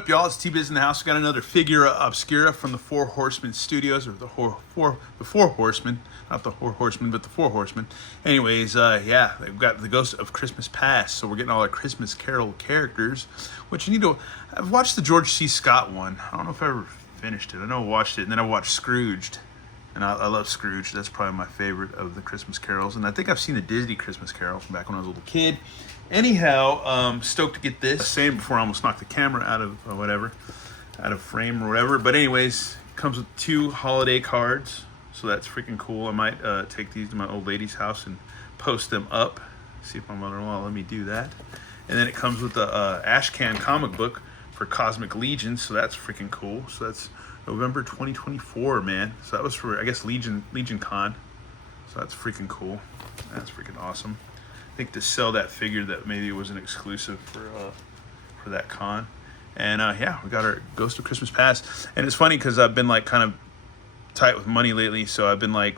Up, y'all? It's T-Biz in the house. We got another Figura Obscura from the Four Horsemen Studios, or the Four Horsemen, not the Four Horsemen, but the Four Horsemen. Anyways, yeah, they've got the Ghost of Christmas Past, so we're getting all our Christmas Carol characters. Which you need to. I've watched the George C. Scott one. I don't know if I ever finished it. I know I watched it, and then I watched Scrooged, and I love Scrooge. That's probably my favorite of the Christmas carols, and I think I've seen the Disney Christmas Carol from back when I was a little kid. Anyhow, stoked to get this. Same before I almost knocked the camera out of out of frame or whatever. But anyways, comes with 2 holiday cards, so that's freaking cool. I might take these to my old lady's house and post them up. See if my mother-in-law will let me do that. And then it comes with the Ashcan comic book for Cosmic Legion, so that's freaking cool. So that's November 2024, man. So that was for, I guess, Legion Con. So that's freaking cool. That's freaking awesome. I think to sell that figure that maybe it was an exclusive for that con. And yeah, we got our Ghost of Christmas Past. And it's funny because I've been like kind of tight with money lately, so I've been like,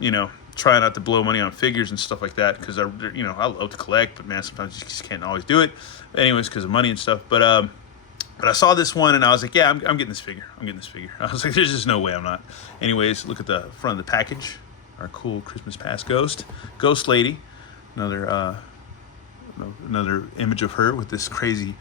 you know, trying not to blow money on figures and stuff like that, because I love to collect, but man, sometimes you just can't always do it. Anyways, because of money and stuff. But I saw this one and I was like, yeah, I'm getting this figure. I'm getting this figure. I was like, there's just no way I'm not. Anyways, look at the front of the package. Our cool Christmas Past ghost lady. Another image of her with this crazy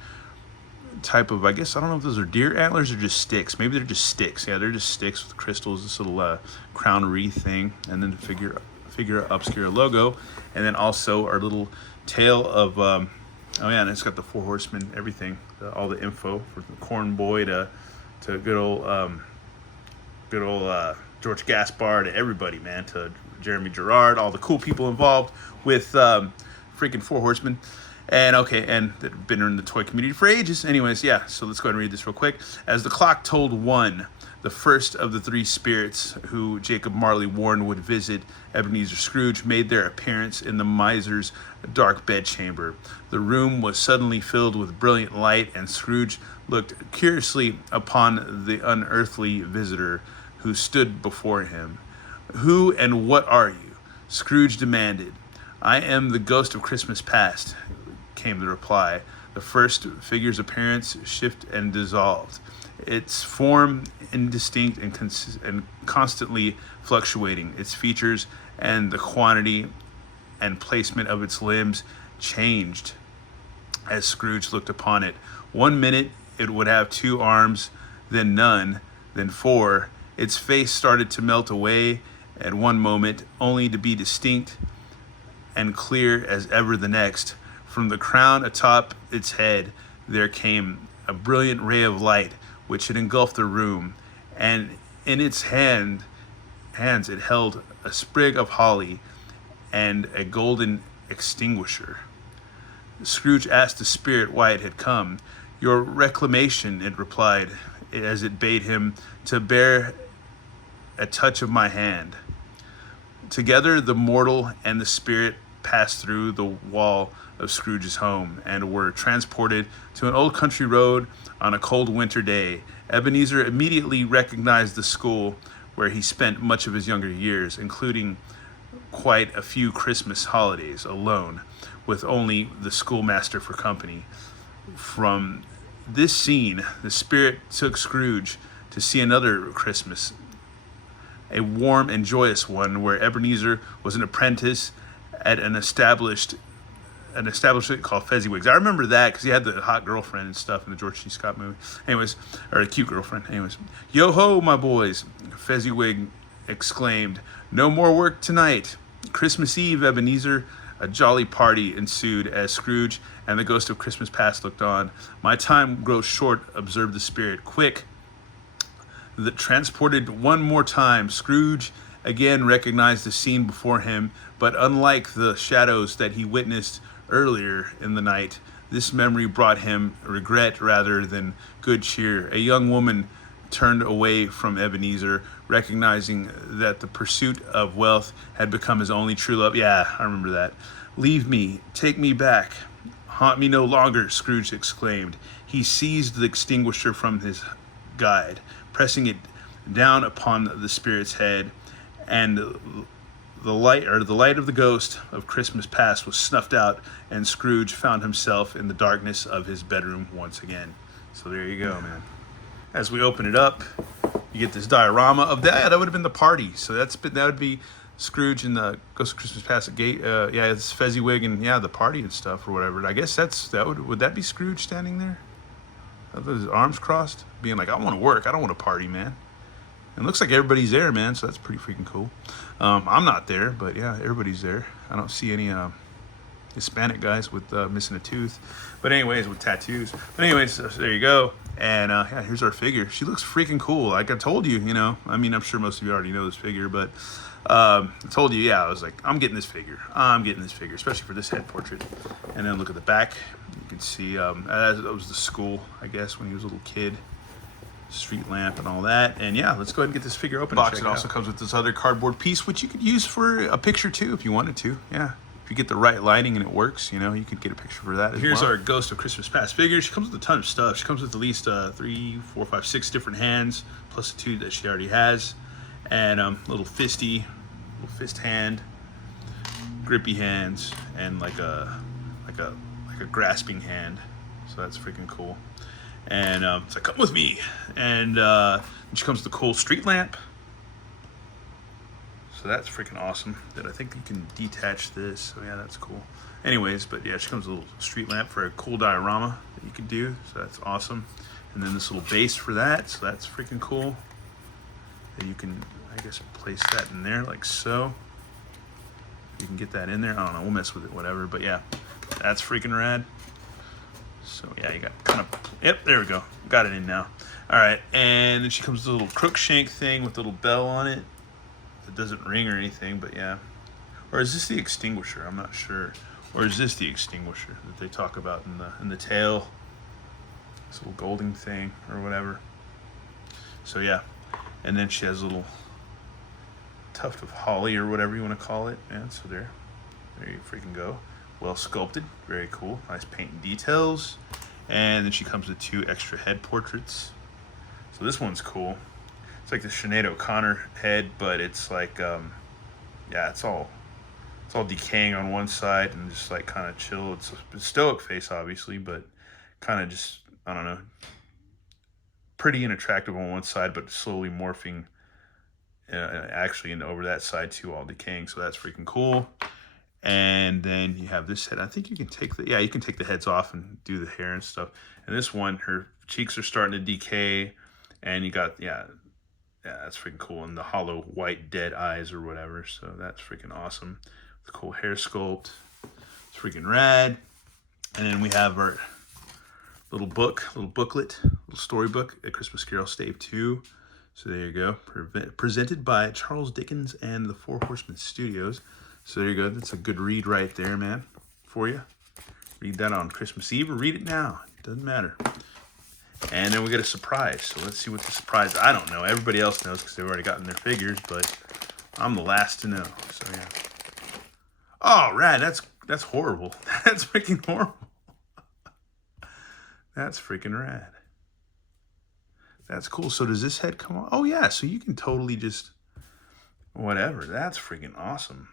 type of, I guess, I don't know if those are deer antlers or just sticks. Maybe they're just sticks. Yeah, they're just sticks with crystals, this little crown wreath thing, and then the Figura Obscura logo, and then also our little tail of, oh yeah, and it's got the Four Horsemen, everything, all the info from Corn Boy to good old George Gaspar, to everybody, man, to Jeremy Gerard, all the cool people involved with freaking Four Horsemen. And okay, and that have been in the toy community for ages. Anyways, yeah, so let's go ahead and read this real quick. As the clock told 1, the first of the 3 spirits who Jacob Marley warned would visit Ebenezer Scrooge made their appearance in the miser's dark bedchamber. The room was suddenly filled with brilliant light, and Scrooge looked curiously upon the unearthly visitor who stood before him. "Who and what are you?" Scrooge demanded. "I am the Ghost of Christmas Past," came the reply. The first figure's appearance shifted and dissolved, its form indistinct and constantly fluctuating. Its features and the quantity and placement of its limbs changed as Scrooge looked upon it. 1 minute it would have 2 arms, then none, then 4. Its face started to melt away at one moment, only to be distinct and clear as ever the next. From the crown atop its head there came a brilliant ray of light which had engulfed the room, and in its hands it held a sprig of holly and a golden extinguisher. Scrooge asked the spirit why it had come. "Your reclamation," it replied, as it bade him to bear a touch of my hand. Together the mortal and the spirit passed through the wall of Scrooge's home and were transported to an old country road on a cold winter day. Ebenezer immediately recognized the school where he spent much of his younger years, including quite a few Christmas holidays alone, with only the schoolmaster for company. From this scene, the spirit took Scrooge to see another Christmas, a warm and joyous one, where Ebenezer was an apprentice at an establishment called Fezziwigs. I remember that because he had the hot girlfriend and stuff in the George C. Scott movie. Anyways, or a cute girlfriend. Anyways, "Yo ho, my boys," Fezziwig exclaimed. "No more work tonight. Christmas Eve, Ebenezer." A jolly party ensued as Scrooge and the Ghost of Christmas Past looked on. "My time grows short," observed the spirit. "Quick." That transported one more time, Scrooge again recognized the scene before him, but unlike the shadows that he witnessed earlier in the night, this memory brought him regret rather than good cheer. A young woman turned away from Ebenezer, recognizing that the pursuit of wealth had become his only true love. Yeah, I remember that. "Leave me, take me back, haunt me no longer," Scrooge exclaimed. He seized the extinguisher from his guide, pressing it down upon the spirit's head, and the light of the Ghost of Christmas Past was snuffed out, and Scrooge found himself in the darkness of his bedroom once again. So there you go, man. As we open it up, you get this diorama of that. Yeah, that would have been the party. So that would be Scrooge and the Ghost of Christmas Past at Gate. Yeah, it's Fezziwig and yeah, the party and stuff or whatever. And I guess would that be Scrooge standing there? With his arms crossed, being like, I want to work. I don't want to party, man. And it looks like everybody's there, man. So that's pretty freaking cool. I'm not there, but yeah, everybody's there. I don't see any Hispanic guys with missing a tooth, but anyways, with tattoos. But anyways, so there you go. And yeah, here's our figure. She looks freaking cool. Like I told you, you know. I mean, I'm sure most of you already know this figure, but I told you, yeah, I was like, I'm getting this figure. I'm getting this figure, especially for this head portrait. And then look at the back. You can see that was the school, I guess, when he was a little kid. Street lamp and all that. And yeah, let's go ahead and get this figure open. Box. It also comes with this other cardboard piece, which you could use for a picture too if you wanted to. Yeah. If you get the right lighting and it works, you know, you could get a picture for that. Here's our Ghost of Christmas Past figure. She comes with a ton of stuff. She comes with at least 3, 4, 5, 6 different hands, plus the 2 that she already has, and little fisty, little fist hand, grippy hands, and like a grasping hand. So that's freaking cool. And it's like, come with me. And she comes with the cool street lamp. So that's freaking awesome. That I think you can detach this. So yeah, that's cool. Anyways, but yeah, she comes with a little street lamp for a cool diorama that you can do. So that's awesome. And then this little base for that. So that's freaking cool. And you can, I guess, place that in there like so. You can get that in there. I don't know. We'll mess with it, whatever. But yeah, that's freaking rad. So yeah, you got kind of, yep, there we go. Got it in now. All right, and then she comes with a little crook shank thing with a little bell on it. It doesn't ring or anything, but yeah. Or is this the extinguisher? I'm not sure. Or is this the extinguisher that they talk about in the tail? This little golden thing or whatever. So yeah, and then she has a little tuft of holly or whatever you want to call it. Yeah, so there you freaking go. Well sculpted, very cool. Nice paint and details. And then she comes with 2 extra head portraits. So this one's cool. It's like the Sinead O'Connor head, but it's like, yeah, it's all decaying on one side and just like kind of chill. It's a stoic face, obviously, but kind of just, I don't know, pretty and attractive on one side, but slowly morphing actually into over that side too, all decaying. So that's freaking cool. And then you have this head. I think you can take you can take the heads off and do the hair and stuff. And this one, her cheeks are starting to decay, and you got, yeah, that's freaking cool. And the hollow white dead eyes or whatever. So that's freaking awesome. The cool hair sculpt. It's freaking rad. And then we have our little booklet, little storybook, A Christmas Carol Stave 2. So there you go. Presented by Charles Dickens and the Four Horsemen Studios. So there you go. That's a good read right there, man, for you. Read that on Christmas Eve or read it now. It doesn't matter. And then we get a surprise. So let's see what the surprise. I don't know. Everybody else knows because they've already gotten their figures, but I'm the last to know. So yeah. Oh, rad. That's horrible. That's freaking horrible. That's freaking rad. That's cool. So does this head come on? Oh yeah. So you can totally just whatever. That's freaking awesome.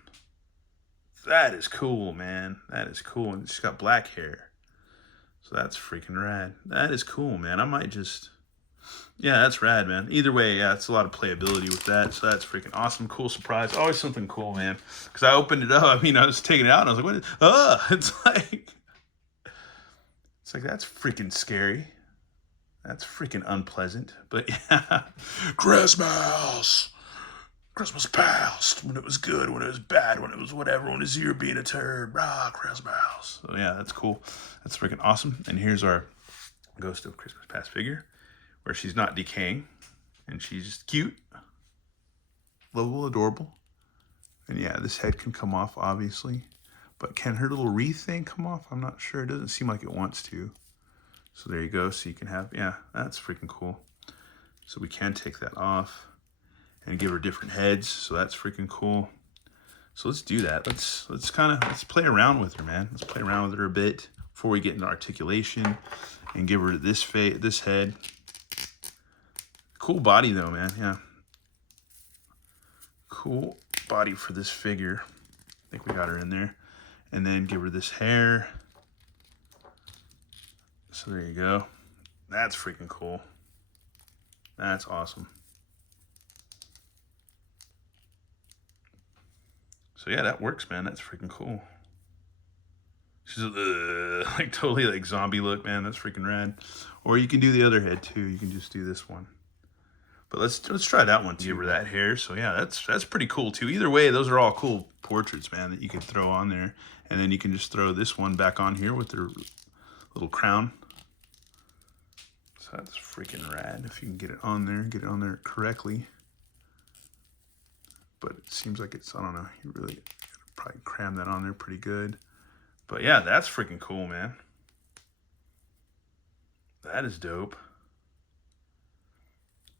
That is cool, man. That is cool. And she's got black hair. So that's freaking rad. That is cool, man. I might just, yeah, that's rad, man. Either way, yeah, it's a lot of playability with that. So that's freaking awesome. Cool surprise. Always something cool, man. Because I opened it up. I mean, I was taking it out and I was like, what is, it's like, that's freaking scary. That's freaking unpleasant. But yeah, Christmas past, when it was good, when it was bad, when it was whatever, when it was you being a turd, Christmas. So yeah, that's cool. That's freaking awesome. And here's our Ghost of Christmas Past figure, where she's not decaying, and she's just cute, lovable, adorable. And yeah, this head can come off, obviously. But can her little wreath thing come off? I'm not sure. It doesn't seem like it wants to. So there you go. So you can have, yeah, that's freaking cool. So we can take that off and give her different heads. So that's freaking cool. So let's do that. Let's play around with her, man. Let's play around with her a bit before we get into articulation and give her this head. Cool body though, man. Yeah. Cool body for this figure. I think we got her in there. And then give her this hair. So there you go. That's freaking cool. That's awesome. So yeah, that works, man. That's freaking cool. She's like totally like zombie look, man. That's freaking rad. Or you can do the other head too. You can just do this one. But let's try that one too. Give her that hair. So yeah, that's pretty cool too. Either way, those are all cool portraits, man, that you could throw on there. And then you can just throw this one back on here with her little crown. So that's freaking rad. If you can get it on there correctly. But it seems like it's, I don't know, you really probably cram that on there pretty good. But yeah, that's freaking cool, man. That is dope.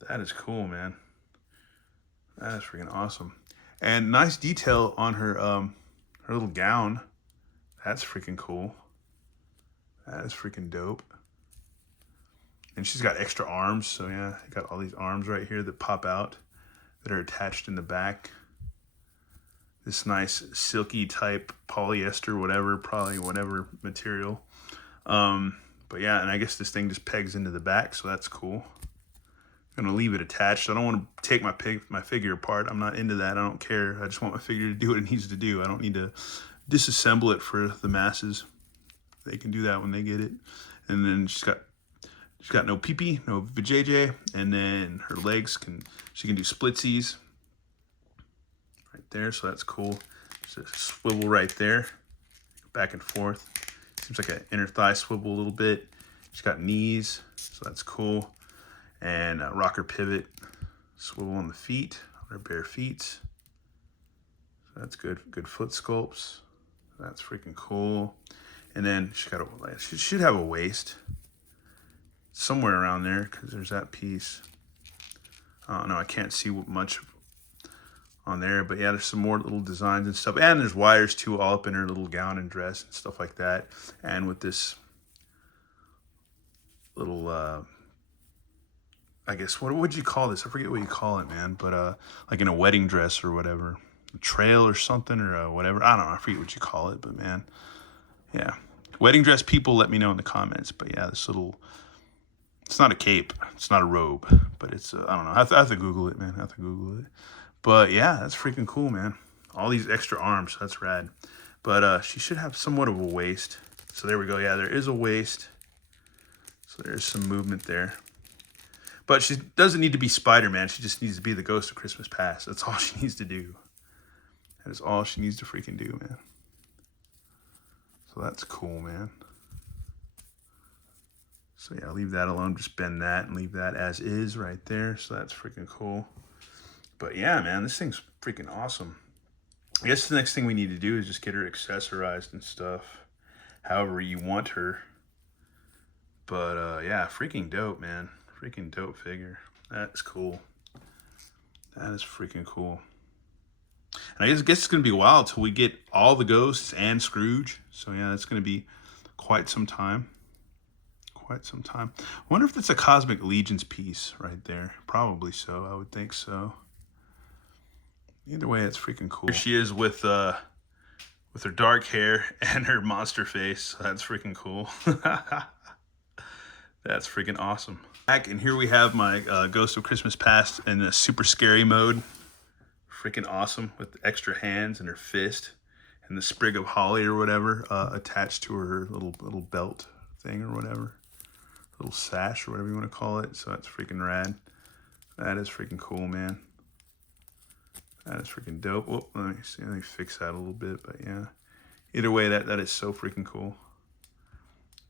That is cool, man. That is freaking awesome. And nice detail on her her little gown. That's freaking cool. That is freaking dope. And she's got extra arms, so yeah, you got all these arms right here that pop out that are attached in the back. This nice silky type polyester, whatever, probably whatever material. But yeah, and I guess this thing just pegs into the back, so that's cool. I'm gonna leave it attached. I don't want to take my figure apart. I'm not into that. I don't care. I just want my figure to do what it needs to do. I don't need to disassemble it for the masses. They can do that when they get it. And then she's got no pee-pee, no vajayjay, and then her legs she can do splitsies right there, so that's cool. Just a swivel right there, back and forth. Seems like an inner thigh swivel a little bit. She's got knees, so that's cool. And a rocker pivot, swivel on the feet, on her bare feet. So that's good foot sculpts. That's freaking cool. And then she should have a waist somewhere around there, because there's that piece. I don't know, I can't see much on there, but yeah, there's some more little designs and stuff. And there's wires too, all up in her little gown and dress and stuff like that. And with this little, I guess, what would you call this? I forget what you call it, man. But like in a wedding dress or whatever. A trail or something or whatever. I don't know, I forget what you call it, but man, yeah. Wedding dress people, let me know in the comments. But yeah, this little, it's not a cape, it's not a robe, but it's, I don't know. I have to Google it, man. I have to Google it. But yeah, that's freaking cool, man. All these extra arms, that's rad. But she should have somewhat of a waist. So there we go. Yeah, there is a waist. So there's some movement there. But she doesn't need to be Spider-Man. She just needs to be the Ghost of Christmas Past. That's all she needs to do. That is all she needs to freaking do, man. So that's cool, man. So yeah, leave that alone. Just bend that and leave that as is right there. So that's freaking cool. But yeah, man, this thing's freaking awesome. I guess the next thing we need to do is just get her accessorized and stuff, however you want her. But yeah, freaking dope, man. Freaking dope figure. That's cool. That is freaking cool. And I guess it's going to be a while till we get all the ghosts and Scrooge. So yeah, that's going to be quite some time. Quite some time. I wonder if it's a Cosmic Legions piece right there. Probably so. I would think so. Either way, it's freaking cool. Here she is with her dark hair and her monster face. That's freaking cool. That's freaking awesome. And here we have my Ghost of Christmas Past in a super scary mode. Freaking awesome, with the extra hands and her fist and the sprig of holly or whatever attached to her little belt thing or whatever. Little sash or whatever you want to call it. So that's freaking rad. That is freaking cool, man. That is freaking dope. Oh, let me fix that a little bit, but yeah. Either way, that is so freaking cool.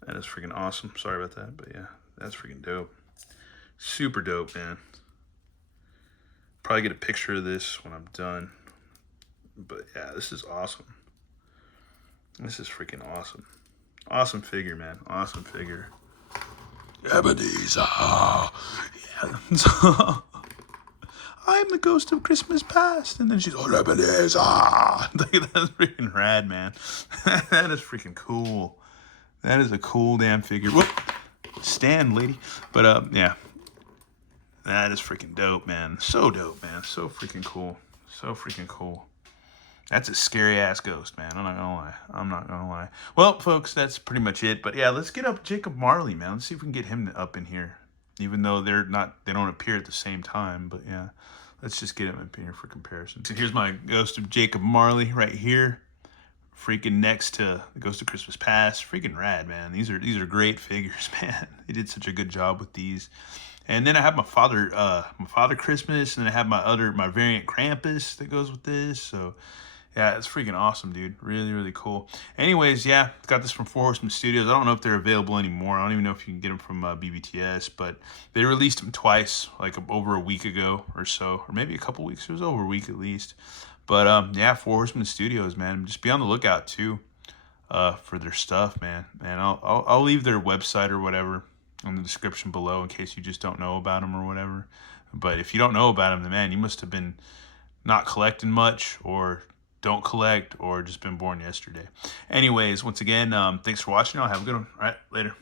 That is freaking awesome. Sorry about that, but yeah, that's freaking dope. Super dope, man. Probably get a picture of this when I'm done. But yeah, this is awesome. This is freaking awesome. Awesome figure, man. Awesome figure. Ebenezer. Yeah. I'm the Ghost of Christmas Past. And then she's, oh, Ebenezer. That's freaking rad, man. That is freaking cool. That is a cool damn figure. Whoop. Stand, lady. But yeah. That is freaking dope, man. So dope, man. So freaking cool. So freaking cool. That's a scary ass ghost, man. I'm not gonna lie. I'm not gonna lie. Well, folks, that's pretty much it. But yeah, let's get up Jacob Marley, man. Let's see if we can get him up in here. Even though they don't appear at the same time. But yeah, let's just get him up in here for comparison. So here's my ghost of Jacob Marley right here. Freaking next to the Ghost of Christmas Past. Freaking rad, man. These are great figures, man. They did such a good job with these. And then I have my father Christmas, and then I have my variant Krampus that goes with this. So yeah, it's freaking awesome, dude. Really, really cool. Anyways, yeah, got this from Four Horsemen Studios. I don't know if they're available anymore. I don't even know if you can get them from BBTS, but they released them twice, like over a week ago or so, or maybe a couple weeks. It was over a week at least. But yeah, Four Horsemen Studios, man. Just be on the lookout too for their stuff, man. And I'll leave their website or whatever in the description below in case you just don't know about them or whatever. But if you don't know about them, then man, you must have been not collecting much, or don't collect, or just been born yesterday. Anyways, once again, thanks for watching. I'll have a good one. All right, later.